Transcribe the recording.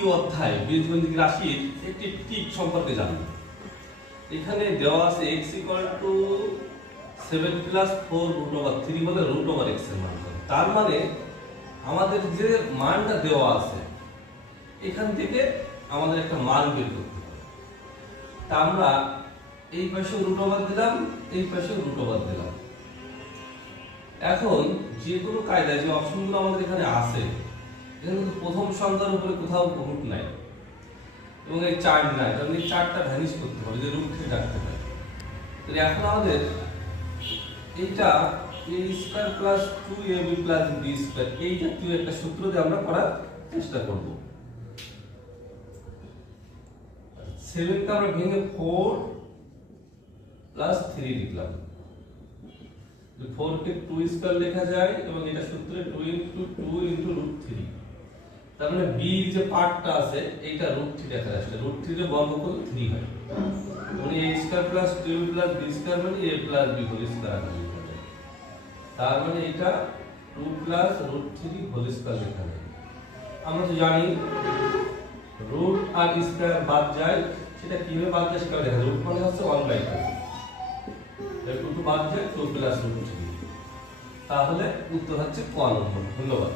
তৃতীয় অধ্যায় বীজগণিত রাশির একটি টিপ সম্পর্কে জানবো। এখানে দেওয়া আছে x = 7 + 4 √3 বলে √x এর মান। তার মানে আমাদের যে মানটা দেওয়া আছে এখান থেকে আমাদের একটা মান বের করতে হবে। তা আমরা এই পাশে √ওভার দিলাম, এই পাশে √ওভার দিলাম। এখন যে কোনো কায়দায় যে অপশনগুলো আমাদের এখানে আছে, এখানে কিন্তু প্রথম সংখ্যার উপরে কোথাও রুট নাই এবং এই 4 নাই, কারণ এই 4টা ভ্যানিশ করতে হবে, যে রুট থেকে রাখতে হয়। তাহলে এখন আমাদের এইটা a² + 2ab + b² এই জাতীয় একটা সূত্র দিয়ে আমরা করার চেষ্টা করব। 7 কে আমরা ভেঙে 4 + 3 লিখলাম। 4 কে 2² লেখা যায় এবং এটা সূত্রে 2 * 2 * √3। তার মানে b এর যে পার্টটা আছে এইটা √3 লেখা আসলে √3 এর বর্গমূল 3 হয়। মানে a² + 2ab + b² মানে a + b²। তার মানে এটা 2 + √3² লেখা যায়। আমরা তো জানি রুট আর স্কয়ার বাদ যায়, সেটা কিভাবে বাদ যায় সেটা দেখা যায়। রুট মানে হচ্ছে 1/2, এর 2 বাদ যায় 2 + √3। তাহলে উত্তর হচ্ছে ক নম্বর। ধন্যবাদ।